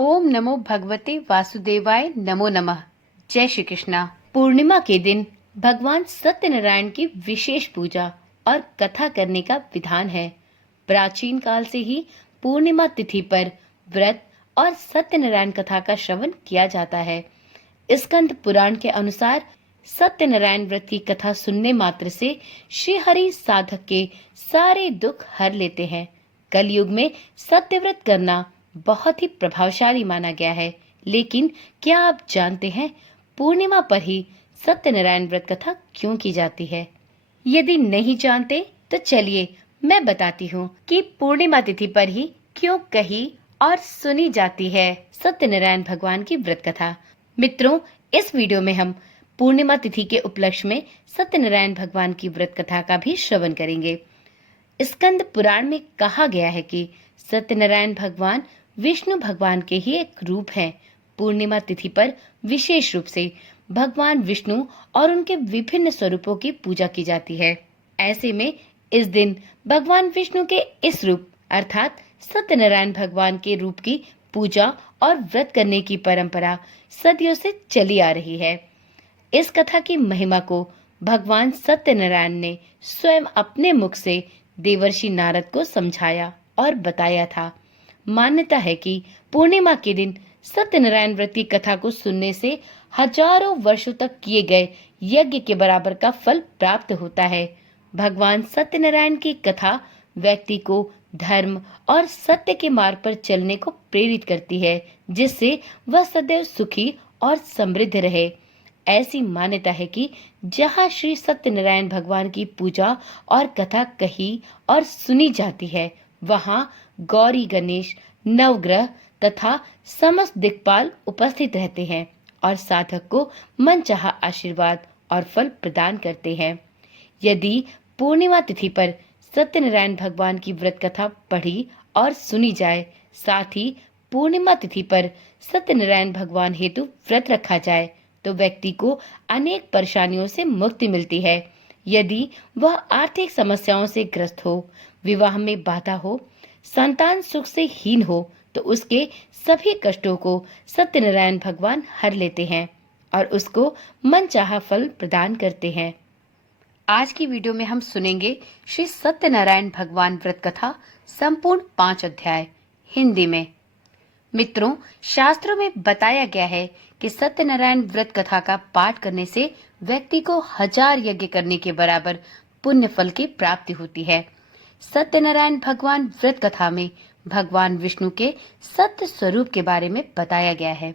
ओम नमो भगवते वासुदेवाय नमो नमः। जय श्री कृष्णा। पूर्णिमा के दिन भगवान सत्यनारायण की विशेष पूजा और कथा करने का विधान है। प्राचीन काल से ही पूर्णिमा तिथि पर व्रत और सत्यनारायण कथा का श्रवण किया जाता है। स्कंद पुराण के अनुसार सत्यनारायण व्रत की कथा सुनने मात्र से श्री हरि साधक के सारे दुख हर लेते हैं। कलयुग में सत्य व्रत करना बहुत ही प्रभावशाली माना गया है। लेकिन क्या आप जानते हैं पूर्णिमा पर ही सत्यनारायण व्रत कथा क्यों की जाती है? यदि नहीं जानते तो चलिए मैं बताती हूँ कि पूर्णिमा तिथि पर ही क्यों कही और सुनी जाती है सत्यनारायण भगवान की व्रत कथा। मित्रों, इस वीडियो में हम पूर्णिमा तिथि के उपलक्ष्य में सत्यनारायण भगवान की व्रत कथा का भी श्रवण करेंगे। स्कंद पुराण में कहा गया है कि सत्यनारायण भगवान विष्णु भगवान के ही एक रूप हैं। पूर्णिमा तिथि पर विशेष रूप से भगवान विष्णु और उनके विभिन्न स्वरूपों की पूजा की जाती है। ऐसे में इस दिन भगवान विष्णु के इस रूप अर्थात सत्यनारायण भगवान के रूप की पूजा और व्रत करने की परंपरा सदियों से चली आ रही है। इस कथा की महिमा को भगवान सत्यनारायण ने स्वयं अपने मुख से देवर्षि नारद को समझाया और बताया था। मान्यता है कि पूर्णिमा के दिन सत्यनारायण व्रत की कथा को सुनने से हजारों वर्षों तक किए गए यज्ञ के बराबर का फल प्राप्त होता है। भगवान सत्यनारायण की कथा व्यक्ति को धर्म और सत्य के मार्ग पर चलने को प्रेरित करती है, जिससे वह सदैव सुखी और समृद्ध रहे। ऐसी मान्यता है कि जहाँ श्री सत्यनारायण भगवान की पूजा और कथा कही और सुनी जाती है, वहाँ गौरी गणेश नवग्रह तथा समस्त दिक्पाल उपस्थित रहते हैं और साधक को मनचाहा आशीर्वाद और फल प्रदान करते हैं। यदि पूर्णिमा तिथि पर सत्यनारायण भगवान की व्रत कथा पढ़ी और सुनी जाए, साथ ही पूर्णिमा तिथि पर सत्यनारायण भगवान हेतु व्रत रखा जाए, तो व्यक्ति को अनेक परेशानियों से मुक्ति मिलती है। यदि वह आर्थिक समस्याओं से ग्रस्त हो, विवाह में बाधा हो, संतान सुख से हीन हो, तो उसके सभी कष्टों को सत्यनारायण भगवान हर लेते हैं और उसको मनचाहा फल प्रदान करते हैं। आज की वीडियो में हम सुनेंगे श्री सत्यनारायण भगवान व्रत कथा संपूर्ण 5 अध्याय हिंदी में। मित्रों, शास्त्रों में बताया गया है कि सत्यनारायण व्रत कथा का पाठ करने से व्यक्ति को 1000 यज्ञ करने के बराबर पुण्य फल की प्राप्ति होती है। सत्यनारायण भगवान व्रत कथा में भगवान विष्णु के सत्य स्वरूप के बारे में बताया गया है।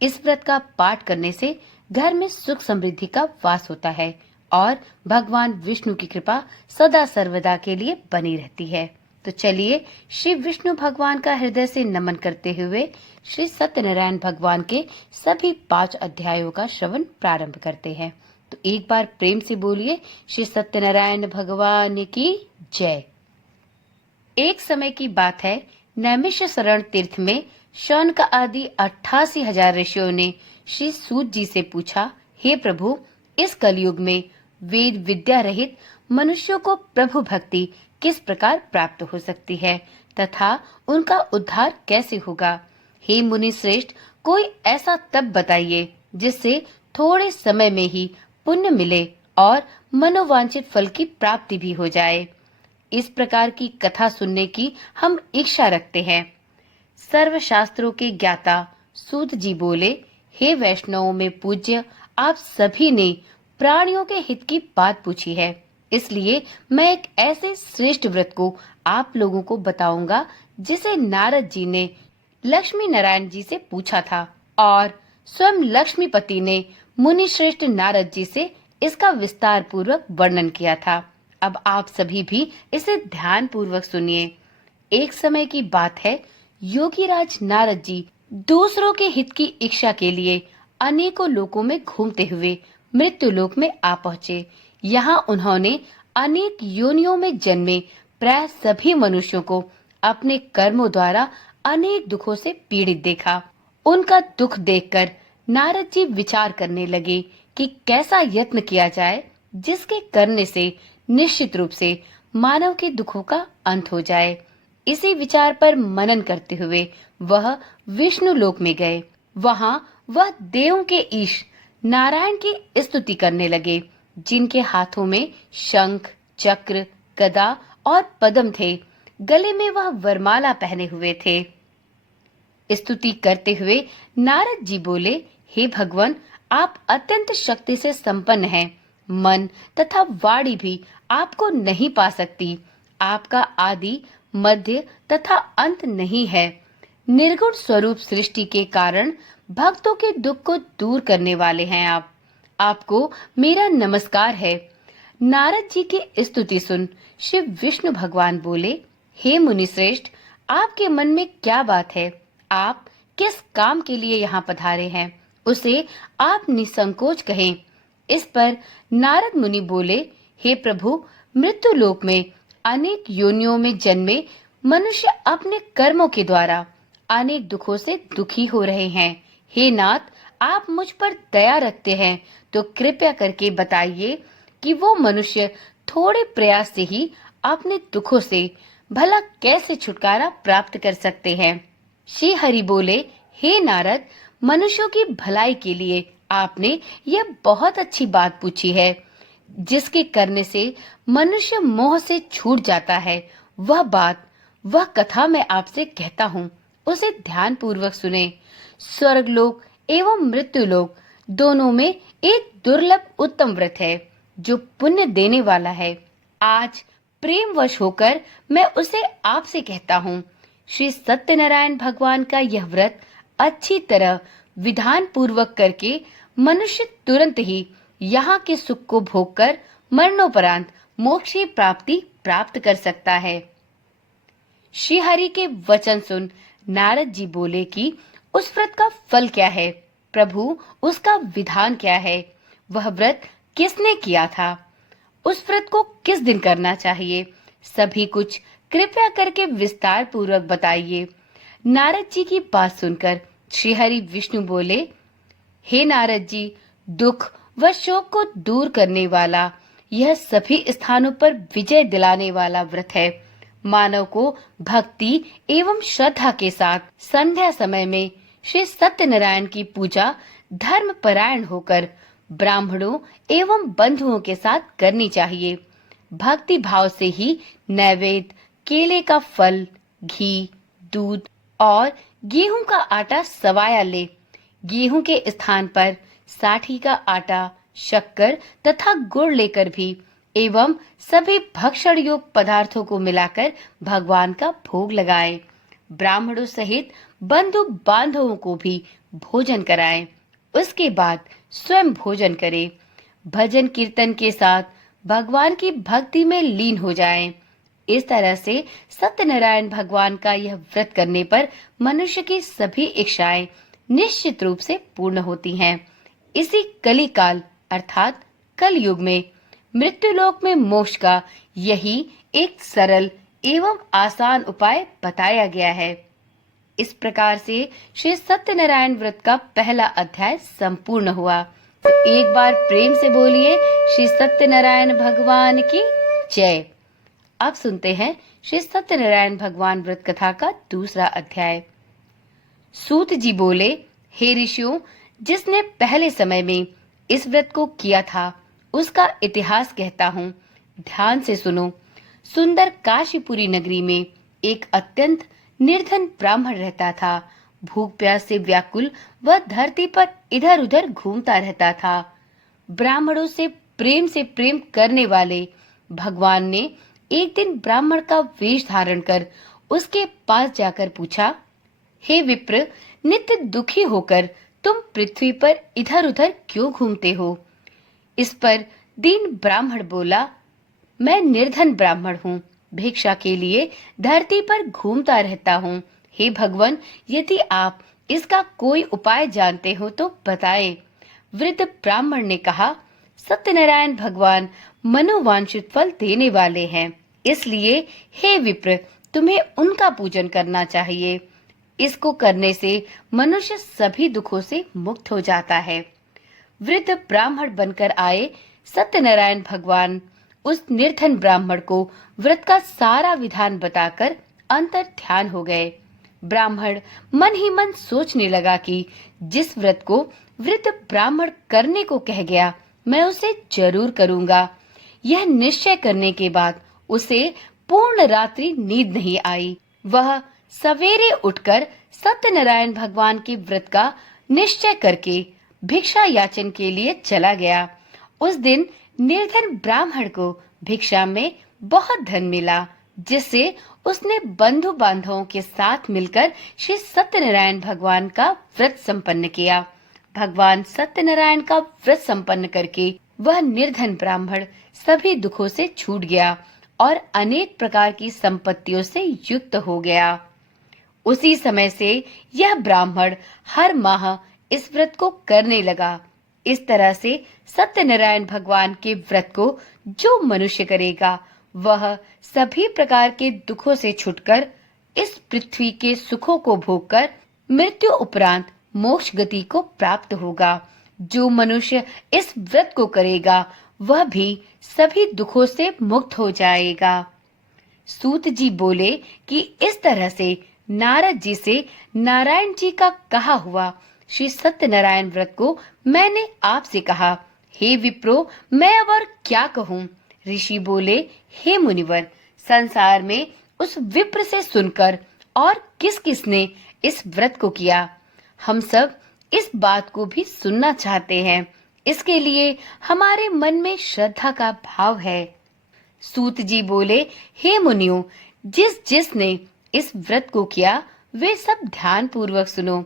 इस व्रत का पाठ करने से घर में सुख समृद्धि का वास होता है और भगवान विष्णु की कृपा सदा सर्वदा के लिए बनी रहती है। तो चलिए श्री विष्णु भगवान का हृदय से नमन करते हुए श्री सत्यनारायण भगवान के सभी 5 अध्यायों का श्रवण प्रारंभ करते हैं। तो एक बार प्रेम से बोलिए श्री सत्यनारायण भगवान की जय। एक समय की बात है, नैमिषारण्य तीर्थ में शौनक आदि 88,000 ऋषियों ने श्री सूत जी से पूछा, हे प्रभु, इस कलयुग में वेद विद्या रहित मनुष्यों को प्रभु भक्ति किस प्रकार प्राप्त हो सकती है तथा उनका उद्धार कैसे होगा? हे मुनि श्रेष्ठ, कोई ऐसा तप बताइए जिससे थोड़े समय में ही पुण्य मिले और मनोवांछित फल की प्राप्ति भी हो जाए। इस प्रकार की कथा सुनने की हम इच्छा रखते हैं। सर्वशास्त्रों के ज्ञाता सूत जी बोले, हे वैष्णवों में पूज्य, आप सभी ने प्राणियों के हित की बात पूछी है, इसलिए मैं एक ऐसे श्रेष्ठ व्रत को आप लोगों को बताऊंगा जिसे नारद जी ने लक्ष्मी नारायण जी से पूछा था और स्वयं लक्ष्मीपति ने मुनि श्रेष्ठ नारद जी से इसका विस्तार पूर्वक वर्णन किया था। अब आप सभी भी इसे ध्यान पूर्वक सुनिए। एक समय की बात है, योगीराज नारद जी दूसरों के हित की इच्छा के लिए अनेकों लोकों में घूमते हुए मृत्यु लोक में आ पहुँचे। यहाँ उन्होंने अनेक योनियों में जन्मे प्राय सभी मनुष्यों को अपने कर्मों द्वारा अनेक दुखों से पीड़ित देखा। उनका दुख देखकर नारद जी विचार करने लगे कि कैसा यत्न किया जाए जिसके करने से निश्चित रूप से मानव के दुखों का अंत हो जाए। इसी विचार पर मनन करते हुए वह विष्णु लोक में गए। वहां वह देवों के ईश नारायण की स्तुति करने लगे, जिनके हाथों में शंख, चक्र, गदा और पद्म थे। गले में वह वरमाला पहने हुए थे। स्तुति करते हुए नारद जी बोले, हे भगवान, आप अत्यंत शक्ति से संपन्न हैं। मन तथा वाणी भी आपको नहीं पा सकती। आपका आदि, मध्य तथा अंत नहीं है। निर्गुण स्वरूप सृष्टि के कारण भक्तों के दुख को दूर करने वाले हैं आप। आपको मेरा नमस्कार है। नारद जी की स्तुति सुन शिव विष्णु भगवान बोले, हे मुनि श्रेष्ठ, आपके मन में क्या बात है? आप किस काम के लिए यहाँ पधारे हैं, उसे आप निसंकोच कहें। इस पर नारद मुनि बोले, हे प्रभु, मृत्यु लोक में अनेक योनियों में जन्मे मनुष्य अपने कर्मों के द्वारा अनेक दुखों से दुखी हो रहे हैं। हे नाथ, आप मुझ पर दया रखते हैं तो कृपया करके बताइए कि वो मनुष्य थोड़े प्रयास से ही अपने दुखों से भला कैसे छुटकारा प्राप्त कर सकते हैं। श्री हरि बोले, हे नारद, मनुष्यों की भलाई के लिए आपने यह बहुत अच्छी बात पूछी है। जिसके करने से मनुष्य मोह से छूट जाता है, वह कथा मैं आपसे कहता हूँ, उसे ध्यान पूर्वक सुने। स्वर्गलोक एवं मृत्युलोक दोनों में एक दुर्लभ उत्तम व्रत है जो पुण्य देने वाला है। आज प्रेमवश होकर मैं उसे आपसे कहता हूँ। श्री सत्यनारायण भगवान का यह व्रत अच्छी तरह विधान पूर्वक करके मनुष्य तुरंत ही यहाँ के सुख को भोगकर मरणोपरांत मोक्ष की प्राप्ति प्राप्त कर सकता है। श्री हरि के वचन सुन नारद जी बोले कि उस व्रत का फल क्या है प्रभु, उसका विधान क्या है? वह व्रत किसने किया था? उस व्रत को किस दिन करना चाहिए? सभी कुछ कृपया करके विस्तार पूर्वक बताइए। नारद जी की बात सुनकर श्री हरि विष्णु बोले, हे नारद जी, दुख व शोक को दूर करने वाला, यह सभी स्थानों पर विजय दिलाने वाला व्रत है। मानव को भक्ति एवं श्रद्धा के साथ संध्या समय में श्री सत्यनारायण की पूजा धर्म परायण होकर ब्राह्मणों एवं बंधुओं के साथ करनी चाहिए। भक्ति भाव से ही नैवेद्य, केले का फल, घी, दूध और गेहूं का आटा सवाया ले। गेहूं के स्थान पर साठी का आटा, शक्कर तथा गुड़ लेकर भी एवं सभी भक्षण योग्य पदार्थों को मिलाकर भगवान का भोग लगाएं। ब्राह्मणों सहित बंधु बांधवों को भी भोजन कराएं। उसके बाद स्वयं भोजन करें। भजन कीर्तन के साथ भगवान की भक्ति में लीन हो जाएं। इस तरह से सत्यनारायण भगवान का यह व्रत करने पर मनुष्य की सभी इच्छाएं निश्चित रूप से पूर्ण होती हैं। इसी कली काल अर्थात कल युग में मृत्युलोक में मोक्ष का यही एक सरल एवं आसान उपाय बताया गया है। इस प्रकार से श्री सत्यनारायण व्रत का पहला अध्याय संपूर्ण हुआ। तो एक बार प्रेम से बोलिए, श्री सत्यनारायण भगवान की जय। अब सुनते हैं श्री सत्यनारायण भगवान व्रत कथा का दूसरा अध्याय। सूत जी बोले, हे ऋषियों, जिसने पहले समय में इस व्रत को किया था उसका इतिहास कहता हूँ, ध्यान से सुनो। सुंदर काशीपुरी नगरी में एक अत्यंत निर्धन ब्राह्मण रहता था। भूख प्यास से व्याकुल वह धरती पर इधर उधर घूमता रहता था। ब्राह्मणों से प्रेम करने वाले भगवान ने एक दिन ब्राह्मण का वेश धारण कर उसके पास जाकर पूछा, हे विप्र, नित्य दुखी होकर तुम पृथ्वी पर इधर उधर क्यों घूमते हो? इस पर दीन ब्राह्मण बोला, मैं निर्धन ब्राह्मण हूँ, भिक्षा के लिए धरती पर घूमता रहता हूँ। हे भगवान, यदि आप इसका कोई उपाय जानते हो तो बताएं। वृद्ध ब्राह्मण ने कहा, सत्यनारायण भगवान मनोवांछित फल देने वाले हैं, इसलिए हे विप्र, तुम्हें उनका पूजन करना चाहिए। इसको करने से मनुष्य सभी दुखों से मुक्त हो जाता है। वृद्ध ब्राह्मण बनकर आए सत्यनारायण भगवान उस निर्धन ब्राह्मण को व्रत का सारा विधान बताकर अंतर ध्यान हो गए। ब्राह्मण मन ही मन सोचने लगा कि जिस व्रत को वृद्ध ब्राह्मण करने को कह गया, मैं उसे जरूर करूंगा। यह निश्चय करने के बाद उसे पूर्ण रात्रि नींद नहीं आई। वह सवेरे उठकर सत्यनारायण भगवान के व्रत का निश्चय करके भिक्षा याचन के लिए चला गया। उस दिन निर्धन ब्राह्मण को भिक्षा में बहुत धन मिला, जिससे उसने बंधु बांधवों के साथ मिलकर श्री सत्यनारायण भगवान का व्रत संपन्न किया। भगवान सत्यनारायण का व्रत संपन्न करके वह निर्धन ब्राह्मण सभी दुखों से छूट गया और अनेक प्रकार की संपत्तियों से युक्त हो गया। उसी समय से यह ब्राह्मण हर माह इस व्रत को करने लगा। इस तरह से सत्यनारायण भगवान के व्रत को जो मनुष्य करेगा, वह सभी प्रकार के दुखों से छुटकर इस पृथ्वी के सुखों को भोगकर मृत्यु उपरांत मोक्ष गति को प्राप्त होगा। जो मनुष्य इस व्रत को करेगा, वह भी सभी दुखों से मुक्त हो जाएगा। सूत जी बोले कि इस तरह से नारद जी से नारायण जी का कहा हुआ श्री सत्यनारायण व्रत को मैंने आपसे कहा। हे विप्रो, मैं अब और क्या कहूँ। ऋषि बोले, हे मुनिवर, संसार में उस विप्र से सुनकर और किस किसने इस व्रत को किया, हम सब इस बात को भी सुनना चाहते हैं। इसके लिए हमारे मन में श्रद्धा का भाव है। सूत जी बोले, हे मुनियों, जिसने इस व्रत को किया, वे सब ध्यान पूर्वक सुनो।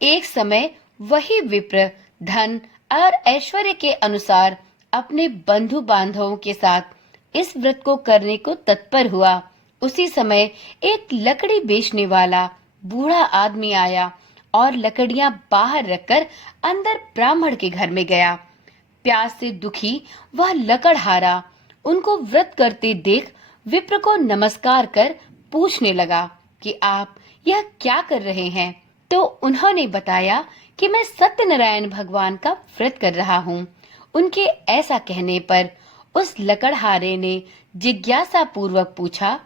एक समय वही विप्र धन और ऐश्वर्य के अनुसार अपने बंधु बांधवों के साथ इस व्रत को करने को तत्पर हुआ। उसी समय एक लकड़ी बेचने वाला बूढ़ा आदमी आया और लकड़ियां बाहर रखकर अंदर ब्राह्मण के घर में गया। प्यास से दुखी वह लकड़हारा उनको व्रत करते देख विप्र को नमस्कार कर पूछने लगा कि आप यह क्या कर रहे हैं। तो उन्होंने बताया कि मैं सत्यनारायण भगवान का व्रत कर रहा हूँ। उनके ऐसा कहने पर उस लकड़हारे ने जिज्ञासा पूर्वक पूछा,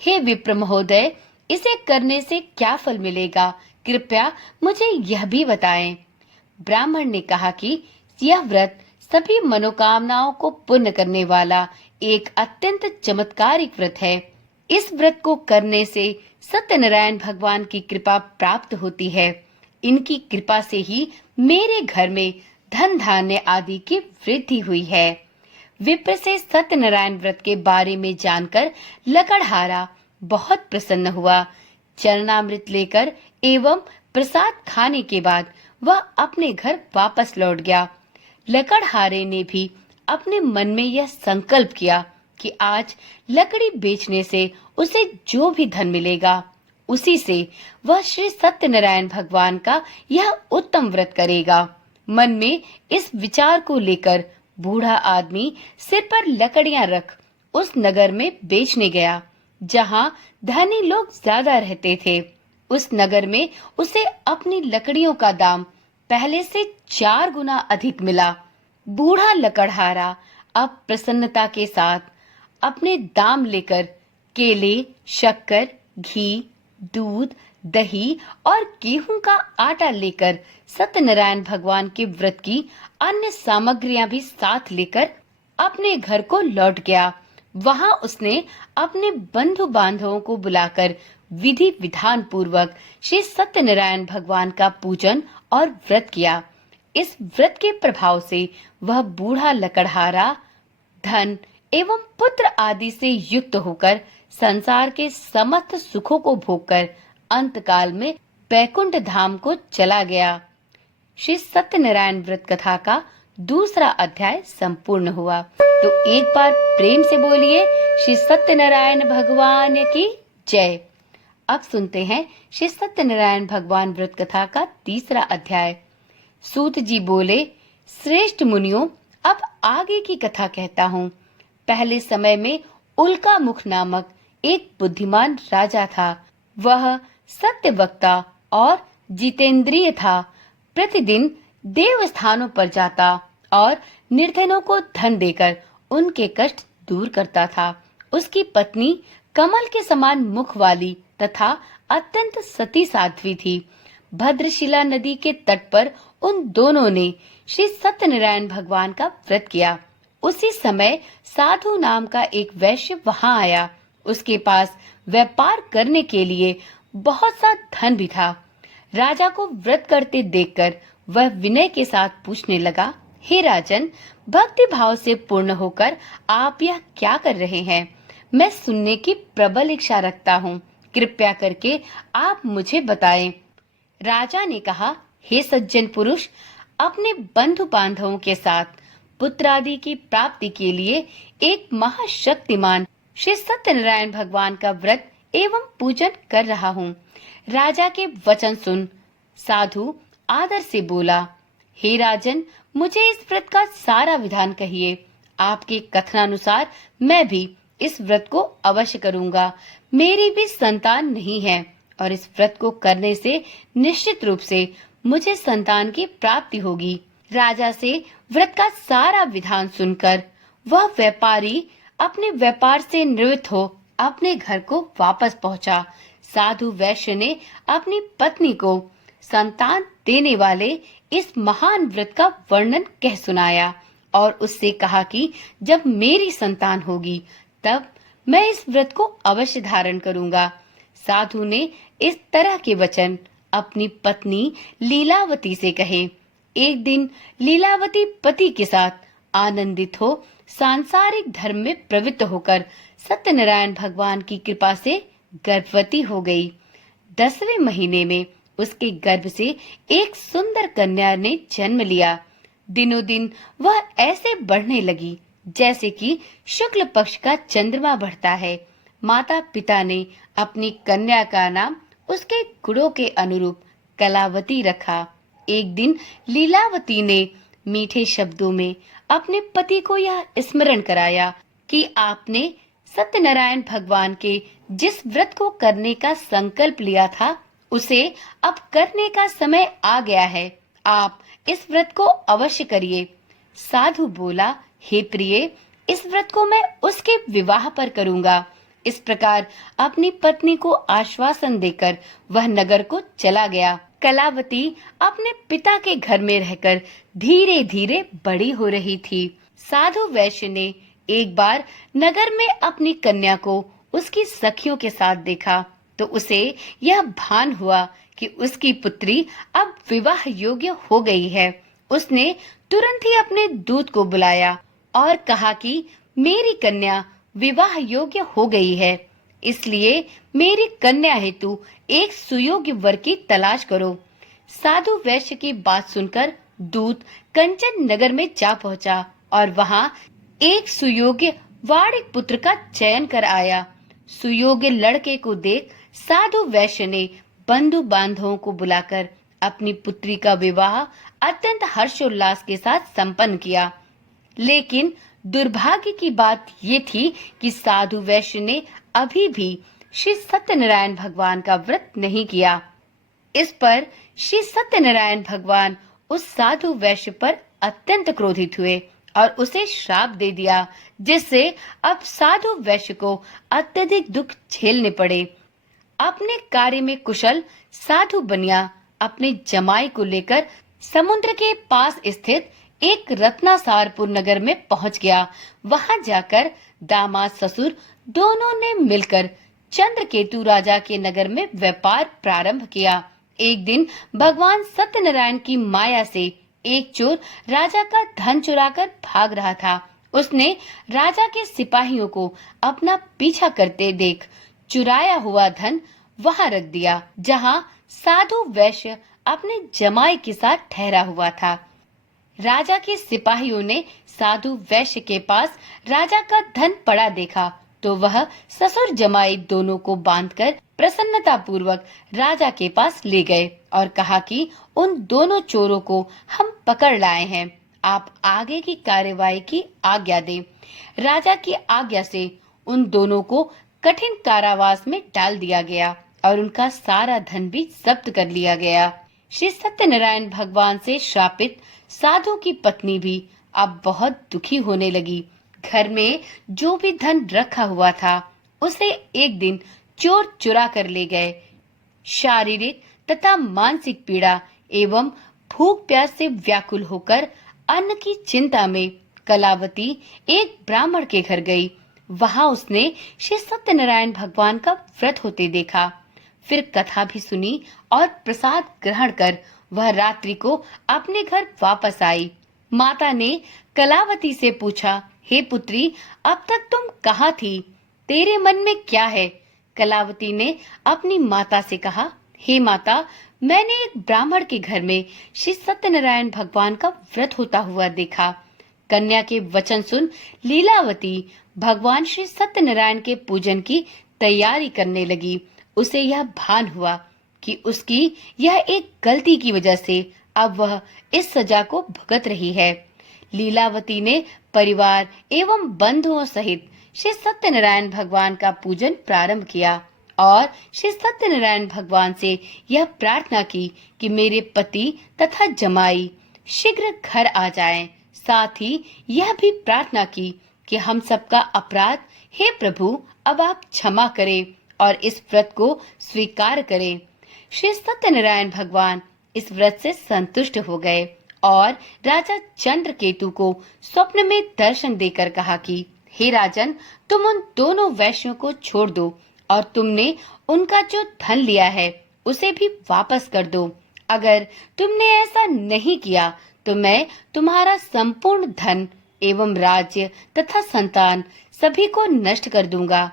हे विप्र महोदय, इसे करने से क्या फल मिलेगा, कृपया मुझे यह भी बताएं। ब्राह्मण ने कहा कि यह व्रत सभी मनोकामनाओं को पूर्ण करने वाला एक अत्यंत चमत्कारिक व्रत है। इस व्रत को करने से सत्यनारायण भगवान की कृपा प्राप्त होती है। इनकी कृपा से ही मेरे घर में धन धान्य आदि की वृद्धि हुई है। विप्र से सत्यनारायण व्रत के बारे में जानकर लकड़हारा बहुत प्रसन्न हुआ। चरणामृत लेकर एवं प्रसाद खाने के बाद वह अपने घर वापस लौट गया। लकड़हारे ने भी अपने मन में यह संकल्प किया कि आज लकड़ी बेचने से उसे जो भी धन मिलेगा, उसी से वह श्री सत्यनारायण भगवान का यह उत्तम व्रत करेगा। मन में इस विचार को लेकर बूढ़ा आदमी सिर पर लकड़ियां रख उस नगर में बेचने गया जहां धनी लोग ज्यादा रहते थे। उस नगर में उसे अपनी लकड़ियों का दाम पहले से 4 गुना अधिक मिला। बूढ़ा लकड़हारा अब प्रसन्नता के साथ अपने दाम लेकर केले, शक्कर, घी, दूध, दही और गेहूं का आटा लेकर सत्यनारायण भगवान के व्रत की अन्य सामग्रियां भी साथ लेकर अपने घर को लौट गया। वहां उसने अपने बंधु बांधवों को बुलाकर विधि विधान पूर्वक श्री सत्यनारायण भगवान का पूजन और व्रत किया। इस व्रत के प्रभाव से वह बूढ़ा लकड़हारा धन एवं पुत्र आदि से युक्त होकर संसार के समस्त सुखों को भोगकर अंतकाल में बैकुंठ धाम को चला गया। श्री सत्यनारायण व्रत कथा का दूसरा अध्याय संपूर्ण हुआ। तो एक बार प्रेम से बोलिए श्री सत्यनारायण भगवान की जय। अब सुनते हैं श्री सत्यनारायण भगवान व्रत कथा का तीसरा अध्याय। सूत जी बोले, श्रेष्ठ मुनियों, अब आगे की कथा कहता हूँ। पहले समय में उल्का मुख नामक एक बुद्धिमान राजा था। वह सत्यवक्ता और जितेंद्रिय था। प्रतिदिन देव स्थानों पर जाता और निर्धनों को धन देकर उनके कष्ट दूर करता था। उसकी पत्नी कमल के समान मुख वाली तथा अत्यंत सती साध्वी थी। भद्रशिला नदी के तट पर उन दोनों ने श्री सत्यनारायण भगवान का व्रत किया। उसी समय साधु नाम का एक वैश्य वहां आया। उसके पास व्यापार करने के लिए बहुत सा धन भी था। राजा को व्रत करते देखकर वह विनय के साथ पूछने लगा, हे राजन, भक्ति भाव से पूर्ण होकर आप यह क्या कर रहे हैं? मैं सुनने की प्रबल इच्छा रखता हूँ। कृपया करके आप मुझे बताएं। राजा ने कहा, हे सज्जन पुरुष, अपने बंधु बांधवों के साथ पुत्र आदि की प्राप्ति के लिए एक महाशक्तिमान श्री सत्यनारायण भगवान का व्रत एवं पूजन कर रहा हूँ। राजा के वचन सुन साधु आदर से बोला, हे राजन, मुझे इस व्रत का सारा विधान कहिए। आपके कथनानुसार मैं भी इस व्रत को अवश्य करूंगा। मेरी भी संतान नहीं है और इस व्रत को करने से निश्चित रूप से मुझे संतान की प्राप्ति होगी। राजा से व्रत का सारा विधान सुनकर वह व्यापारी अपने व्यापार से निवृत्त हो अपने घर को वापस पहुंचा। साधु वैश्य ने अपनी पत्नी को संतान देने वाले इस महान व्रत का वर्णन कह सुनाया और उससे कहा कि जब मेरी संतान होगी तब मैं इस व्रत को अवश्य धारण करूंगा। साधु ने इस तरह के वचन अपनी पत्नी लीलावती से कहे। एक दिन लीलावती पति के साथ आनंदित हो सांसारिक धर्म में प्रवृत्त होकर सत्यनारायण भगवान की कृपा से गर्भवती हो गई। 10वें महीने में उसके गर्भ से एक सुंदर कन्या ने जन्म लिया। दिनों दिन वह ऐसे बढ़ने लगी जैसे कि शुक्ल पक्ष का चंद्रमा बढ़ता है। माता पिता ने अपनी कन्या का नाम उसके गुणों के अनुरूप कलावती रखा। एक दिन लीलावती ने मीठे शब्दों में अपने पति को यह स्मरण कराया कि आपने सत्यनारायण भगवान के जिस व्रत को करने का संकल्प लिया था उसे अब करने का समय आ गया है। आप इस व्रत को अवश्य करिए। साधु बोला, हे प्रिय, इस व्रत को मैं उसके विवाह पर करूंगा। इस प्रकार अपनी पत्नी को आश्वासन देकर वह नगर को चला गया। कलावती अपने पिता के घर में रहकर धीरे धीरे बड़ी हो रही थी। साधु वैश्य ने एक बार नगर में अपनी कन्या को उसकी सखियों के साथ देखा तो उसे यह भान हुआ कि उसकी पुत्री अब विवाह योग्य हो गई है। उसने तुरंत ही अपने दूत को बुलाया और कहा कि मेरी कन्या विवाह योग्य हो गई है, इसलिए मेरी कन्या हेतु एक सुयोग्य वर की तलाश करो। साधु वैश्य की बात सुनकर दूत कंचन नगर में जा पहुंचा और वहां एक सुयोग्य वाणिक पुत्र का चयन कर आया। सुयोग्य लड़के को देख साधु वैश्य ने बंधु बांधवों को बुलाकर अपनी पुत्री का विवाह अत्यंत हर्षोल्लास के साथ संपन्न किया। लेकिन दुर्भाग्य की बात ये थी कि साधु वैश्य ने अभी भी श्री सत्यनारायण भगवान का व्रत नहीं किया। इस पर श्री सत्यनारायण भगवान उस साधु वैश्य पर अत्यंत क्रोधित हुए और उसे श्राप दे दिया, जिससे अब साधु वैश्य को अत्यधिक दुख झेलने पड़े। अपने कार्य में कुशल साधु बनिया अपने जमाई को लेकर समुद्र के पास स्थित एक रत्नासारपुर नगर में पहुंच गया। वहां जाकर दामाद ससुर दोनों ने मिलकर चंद्रकेतु राजा के नगर में व्यापार प्रारंभ किया। एक दिन भगवान सत्यनारायण की माया से एक चोर राजा का धन चुराकर भाग रहा था। उसने राजा के सिपाहियों को अपना पीछा करते देख चुराया हुआ धन वहां रख दिया, जहां साधु वैश्य अपने जमाई के साथ ठहरा हुआ था। राजा के सिपाहियों ने साधु वैश्य के पास राजा का धन पड़ा देखा तो वह ससुर जमाई दोनों को बांधकर प्रसन्नता पूर्वक राजा के पास ले गए और कहा कि उन दोनों चोरों को हम पकड़ लाए हैं, आप आगे की कार्यवाही की आज्ञा दें। राजा की आज्ञा से उन दोनों को कठिन कारावास में डाल दिया गया और उनका सारा धन भी जब्त कर लिया गया। श्री सत्यनारायण भगवान से श्रापित साधु की पत्नी भी अब बहुत दुखी होने लगी। घर में जो भी धन रखा हुआ था उसे एक दिन चोर चुरा कर ले गए। शारीरिक तथा मानसिक पीड़ा एवं भूख प्यास से व्याकुल होकर अन्न की चिंता में कलावती एक ब्राह्मण के घर गई। वहां उसने श्री सत्यनारायण भगवान का व्रत होते देखा। फिर कथा भी सुनी और प्रसाद ग्रहण कर वह रात्रि को अपने घर वापस आई। माता ने कलावती से पूछा, हे पुत्री, अब तक तुम कहाँ थी? तेरे मन में क्या है? कलावती ने अपनी माता से कहा, हे माता, मैंने एक ब्राह्मण के घर में श्री सत्यनारायण भगवान का व्रत होता हुआ देखा। कन्या के वचन सुन लीलावती भगवान श्री सत्यनारायण के पूजन की तैयारी करने लगी। उसे यह भान हुआ कि उसकी यह एक गलती की वजह से अब वह इस सजा को भुगत रही है। लीलावती ने परिवार एवं बंधुओं सहित श्री सत्यनारायण भगवान का पूजन प्रारंभ किया और श्री सत्यनारायण भगवान से यह प्रार्थना की कि मेरे पति तथा जमाई शीघ्र घर आ जाएं। साथ ही यह भी प्रार्थना की कि हम सबका अपराध हे प्रभु अब आप क्षमा करें और इस व्रत को स्वीकार करें। श्री सत्यनारायण भगवान इस व्रत से संतुष्ट हो गए और राजा चंद्रकेतु को स्वप्न में दर्शन देकर कहा कि हे राजन, तुम उन दोनों वैश्यों को छोड़ दो और तुमने उनका जो धन लिया है उसे भी वापस कर दो। अगर तुमने ऐसा नहीं किया तो मैं तुम्हारा संपूर्ण धन एवं राज्य तथा संतान सभी को नष्ट कर दूंगा।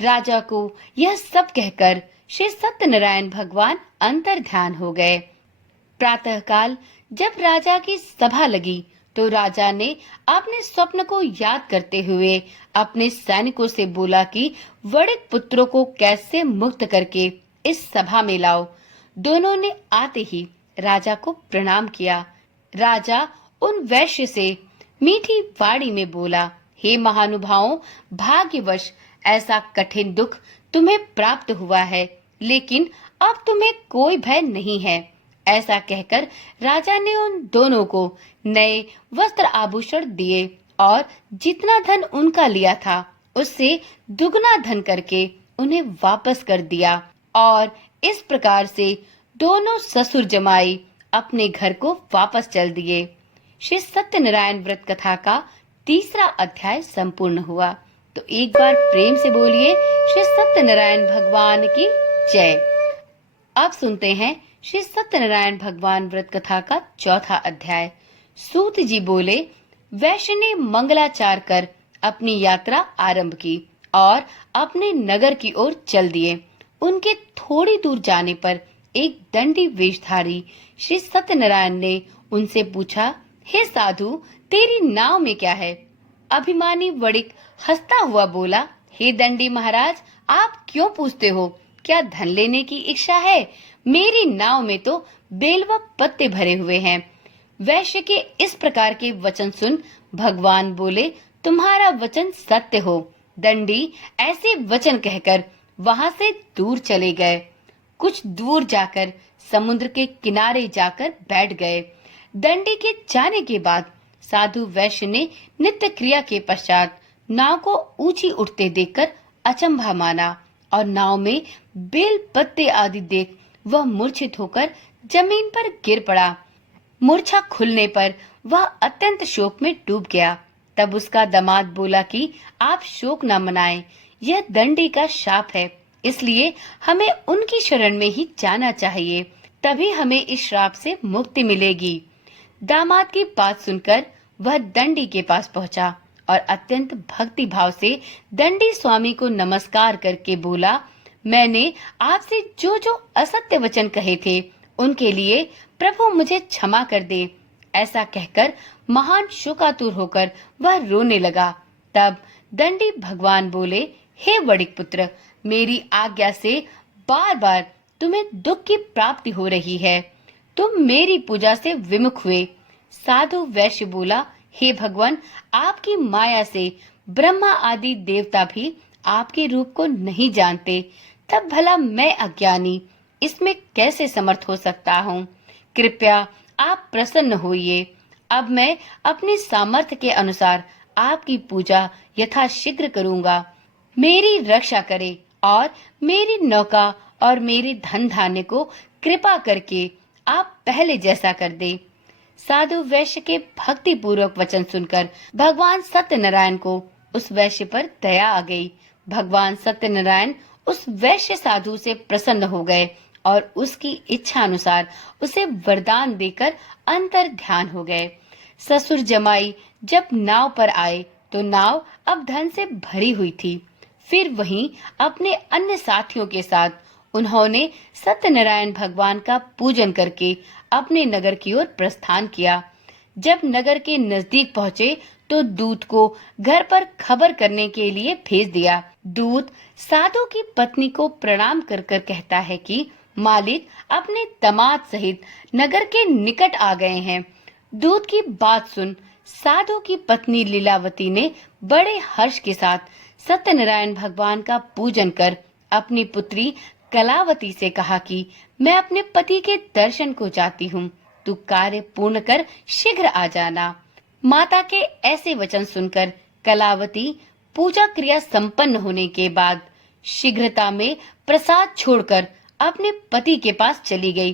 राजा को यह सब कहकर श्री सत्यनारायण भगवान अंतर ध्यान हो गए। प्रातःकाल जब राजा की सभा लगी तो राजा ने अपने स्वप्न को याद करते हुए अपने सैनिकों से बोला कि वणिक पुत्रों को कैसे मुक्त करके इस सभा में लाओ। दोनों ने आते ही राजा को प्रणाम किया। राजा उन वैश्य से मीठी वाणी में बोला, हे महानुभावों, भाग्यवश ऐसा कठिन दुख तुम्हें प्राप्त हुआ है, लेकिन अब तुम्हें कोई भय नहीं है। ऐसा कहकर राजा ने उन दोनों को नए वस्त्र आभूषण दिए और जितना धन उनका लिया था उससे दुगना धन करके उन्हें वापस कर दिया। और इस प्रकार से दोनों ससुर जमाई अपने घर को वापस चल दिए। श्री सत्यनारायण व्रत कथा का तीसरा अध्याय संपूर्ण हुआ। तो एक बार प्रेम से बोलिए श्री सत्यनारायण भगवान की जय। अब सुनते हैं श्री सत्यनारायण भगवान व्रत कथा का चौथा अध्याय। सूत जी बोले, वैश्य ने मंगलाचार कर अपनी यात्रा आरंभ की और अपने नगर की ओर चल दिए। उनके थोड़ी दूर जाने पर एक दंडी वेशधारी श्री सत्यनारायण ने उनसे पूछा, हे साधु, तेरी नाव में क्या है? अभिमानी वणिक हंसता हुआ बोला, हे दंडी महाराज, आप क्यों पूछते हो? क्या धन लेने की इच्छा है? मेरी नाव में तो बेल व पत्ते भरे हुए हैं। वैश्य के इस प्रकार के वचन सुन भगवान बोले, तुम्हारा वचन सत्य हो। दंडी ऐसे वचन कहकर वहां से दूर चले गए। कुछ दूर जाकर समुद्र के किनारे जाकर बैठ गए। दंडी के जाने के बाद साधु वैश्य ने नित्य क्रिया के पश्चात नाव को ऊंची उठते देखकर अचंभा माना और नाव में बेल पत्ते आदि देख वह मूर्छित होकर जमीन पर गिर पड़ा। मूर्छा खुलने पर वह अत्यंत शोक में डूब गया। तब उसका दामाद बोला कि आप शोक न मनाएं, यह दंडी का शाप है, इसलिए हमें उनकी शरण में ही जाना चाहिए, तभी हमें इस श्राप से मुक्ति मिलेगी। दामाद की बात सुनकर वह दंडी के पास पहुंचा और अत्यंत भक्ति भाव से दंडी स्वामी को नमस्कार करके बोला, मैंने आपसे जो जो असत्य वचन कहे थे उनके लिए प्रभु मुझे क्षमा कर दे। ऐसा कहकर महान शोकातुर होकर वह रोने लगा। तब दंडी भगवान बोले, हे वणिक पुत्र, मेरी आज्ञा से बार बार तुम्हें दुख की प्राप्ति हो रही है। तुम मेरी पूजा से विमुख हुए। साधु वैश्य बोला, हे भगवान, आपकी माया से ब्रह्मा आदि देवता भी आपके रूप को नहीं जानते, तब भला मैं अज्ञानी इसमें कैसे समर्थ हो सकता हूँ? कृपया आप प्रसन्न होइए। अब मैं अपनी सामर्थ्य के अनुसार आपकी पूजा यथाशीघ्र करूँगा। मेरी रक्षा करे और मेरी नौका और मेरे धन धान्य को कृपा करके आप पहले जैसा कर दे। साधु वैश्य के भक्ति पूर्वक वचन सुनकर भगवान सत्यनारायण को उस वैश्य पर दया आ गई। भगवान सत्यनारायण उस वैश्य साधु से प्रसन्न हो गए और उसकी इच्छा अनुसार उसे वरदान देकर अंतर ध्यान हो गए। ससुर जमाई जब नाव पर आए तो नाव अब धन से भरी हुई थी। फिर वहीं अपने अन्य साथियों के साथ उन्होंने सत्यनारायण भगवान का पूजन करके अपने नगर की ओर प्रस्थान किया। जब नगर के नजदीक पहुंचे तो दूत को घर पर खबर करने के लिए भेज दिया। दूत साधु की पत्नी को प्रणाम कर कर कहता है कि मालिक अपने दामाद सहित नगर के निकट आ गए हैं। दूत की बात सुन साधु की पत्नी लीलावती ने बड़े हर्ष के साथ सत्यनारायण भगवान का पूजन कर अपनी पुत्री कलावती से कहा कि मैं अपने पति के दर्शन को चाहती हूँ, तू कार्य पूर्ण कर शीघ्र आ जाना। माता के ऐसे वचन सुनकर कलावती पूजा क्रिया संपन्न होने के बाद शीघ्रता में प्रसाद छोड़कर अपने पति के पास चली गई।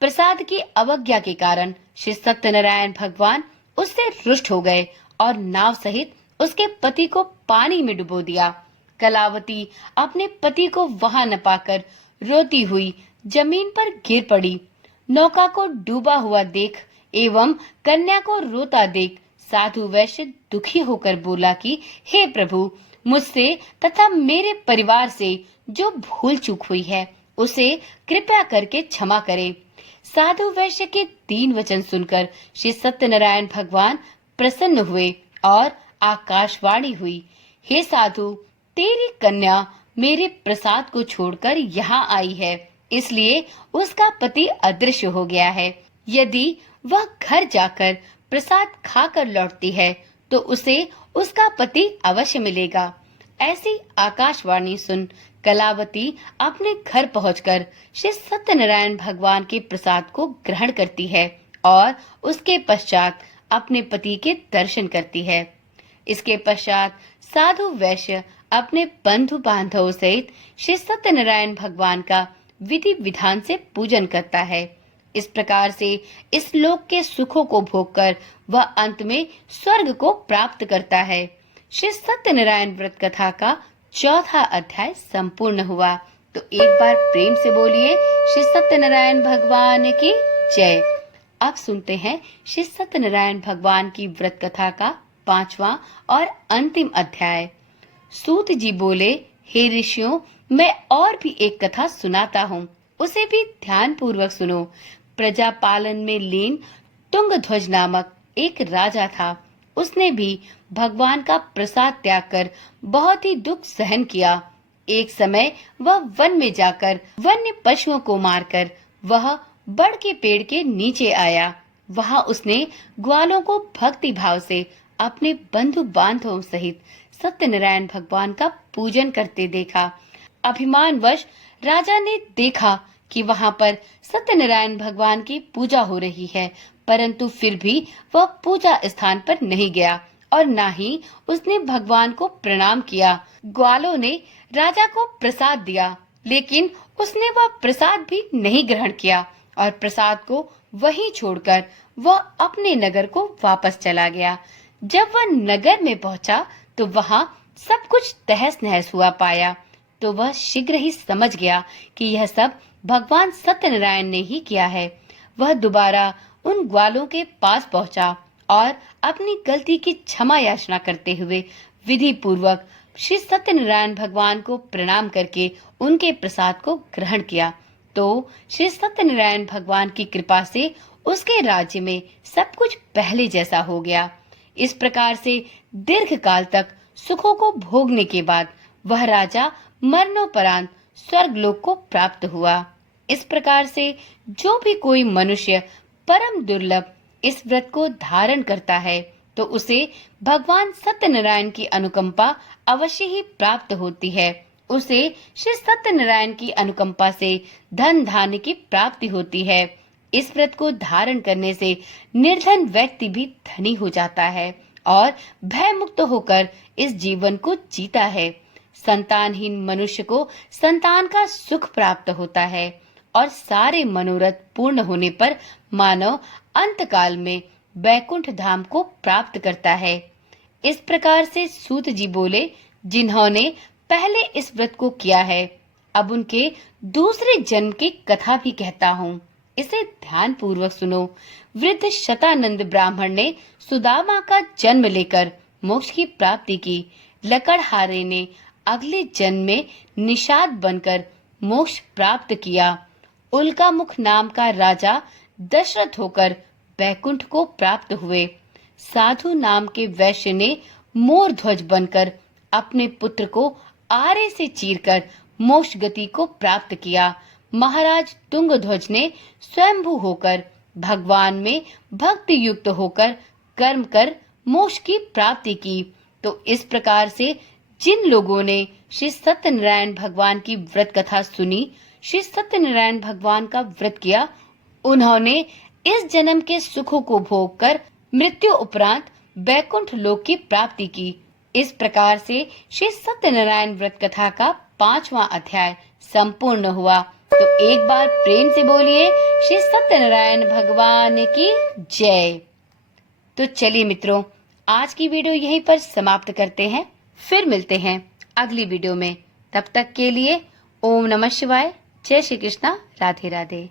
प्रसाद की अवज्ञा के कारण श्री सत्यनारायण भगवान उससे रुष्ट हो गए और नाव सहित उसके पति को पानी में डुबो दिया। कलावती अपने पति को वहां न पाकर रोती हुई जमीन पर गिर पड़ी। नौका को डूबा हुआ देख एवं कन्या को रोता देख साधु वैश्य दुखी होकर बोला कि हे प्रभु, मुझसे तथा मेरे परिवार से जो भूल चूक हुई है उसे कृपया करके क्षमा करे। साधु वैश्य के 3 वचन सुनकर श्री सत्यनारायण भगवान प्रसन्न हुए और आकाशवाणी हुई, हे साधु, तेरी कन्या मेरे प्रसाद को छोड़कर यहाँ आई है, इसलिए उसका पति अदृश्य हो गया है। यदि वह घर जाकर प्रसाद खाकर लौटती है तो उसे उसका पति अवश्य मिलेगा। ऐसी आकाशवाणी सुन कलावती अपने घर पहुंचकर श्री सत्यनारायण भगवान के प्रसाद को ग्रहण करती है और उसके पश्चात अपने पति के दर्शन करती है। इसके पश्चात साधु वैश्य अपने बंधु बांधवों सहित श्री सत्यनारायण भगवान का विधि विधान से पूजन करता है। इस प्रकार से इस लोक के सुखों को भोगकर वह अंत में स्वर्ग को प्राप्त करता है। श्री सत्यनारायण व्रत कथा का 4था अध्याय संपूर्ण हुआ। तो एक बार प्रेम से बोलिए श्री सत्यनारायण भगवान की जय। अब सुनते हैं श्री सत्यनारायण भगवान की व्रत कथा का 5वां और अंतिम अध्याय। सूत जी बोले, हे ऋषियों, मैं और भी एक कथा सुनाता हूँ, उसे भी ध्यान पूर्वक सुनो। प्रजा पालन में लीन तुंगध्वज नामक एक राजा था। उसने भी भगवान का प्रसाद त्याग कर बहुत ही दुख सहन किया। एक समय वह वन में जाकर वन्य पशुओं को मारकर वह बड़ के पेड़ के नीचे आया। वहां उसने ग्वालों को भक्ति भाव से अपने बंधु बांधवों सहित सत्यनारायण भगवान का पूजन करते देखा। अभिमानवश राजा ने देखा कि वहां पर सत्यनारायण भगवान की पूजा हो रही है, परंतु फिर भी वह पूजा स्थान पर नहीं गया और न ही उसने भगवान को प्रणाम किया। ग्वालों ने राजा को प्रसाद दिया, लेकिन उसने वह प्रसाद भी नहीं ग्रहण किया और प्रसाद को वहीं छोड़कर वह अपने नगर को वापस चला गया। जब वह नगर में पहुंचा तो वहां सब कुछ तहस नहस हुआ पाया, तो वह शीघ्र ही समझ गया कि यह सब भगवान सत्यनारायण ने ही किया है। वह दोबारा उन ग्वालों के पास पहुंचा और अपनी गलती की क्षमा याचना करते हुए विधि पूर्वक श्री सत्यनारायण भगवान को प्रणाम करके उनके प्रसाद को ग्रहण किया। तो श्री सत्यनारायण भगवान की कृपा से उसके राज्य में सब कुछ पहले जैसा हो गया। इस प्रकार से दीर्घ काल तक सुखों को भोगने के बाद वह राजा मरणोपरांत स्वर्गलोक को प्राप्त हुआ। इस प्रकार से जो भी कोई मनुष्य परम दुर्लभ इस व्रत को धारण करता है तो उसे भगवान सत्यनारायण की अनुकंपा अवश्य ही प्राप्त होती है। उसे श्री सत्यनारायण की अनुकंपा से धन धान्य की प्राप्ति होती है। इस व्रत को धारण करने से निर्धन व्यक्ति भी धनी हो जाता है और भय मुक्त होकर इस जीवन को जीता है। संतानहीन मनुष्य को संतान का सुख प्राप्त होता है और सारे मनोरथ पूर्ण होने पर मानव अंतकाल में वैकुंठ धाम को प्राप्त करता है। इस प्रकार से सूत जी बोले, जिन्होंने पहले इस व्रत को किया है, अब उनके दूसरे जन्म की कथा भी कहता हूँ, इसे ध्यान पूर्वक सुनो। वृद्ध शतानंद ब्राह्मण ने सुदामा का जन्म लेकर मोक्ष की प्राप्ति की। लकड़हारे ने अगले जन्म में निषाद बनकर मोक्ष प्राप्त किया। उल्कामुख नाम का राजा दशरथ होकर वैकुंठ को प्राप्त हुए। साधु नाम के वैश्य ने मोर ध्वज बनकर अपने पुत्र को आरे से चीरकर मोक्ष गति को प्राप्त किया। महाराज तुंगध्वज ने स्वयंभू होकर भगवान में भक्ति युक्त होकर कर्म कर मोक्ष की प्राप्ति की। तो इस प्रकार से जिन लोगों ने श्री सत्यनारायण भगवान की व्रत कथा सुनी, श्री सत्यनारायण भगवान का व्रत किया, उन्होंने इस जन्म के सुखों को भोग कर मृत्यु उपरांत वैकुंठ लोक की प्राप्ति की। इस प्रकार से श्री सत्यनारायण व्रत कथा का 5वां अध्याय संपूर्ण हुआ। तो एक बार प्रेम से बोलिए श्री सत्यनारायण भगवान की जय। तो चलिए मित्रों, आज की वीडियो यहीं पर समाप्त करते हैं। फिर मिलते हैं अगली वीडियो में। तब तक के लिए ओम नमः शिवाय, जय श्री कृष्णा, राधे राधे।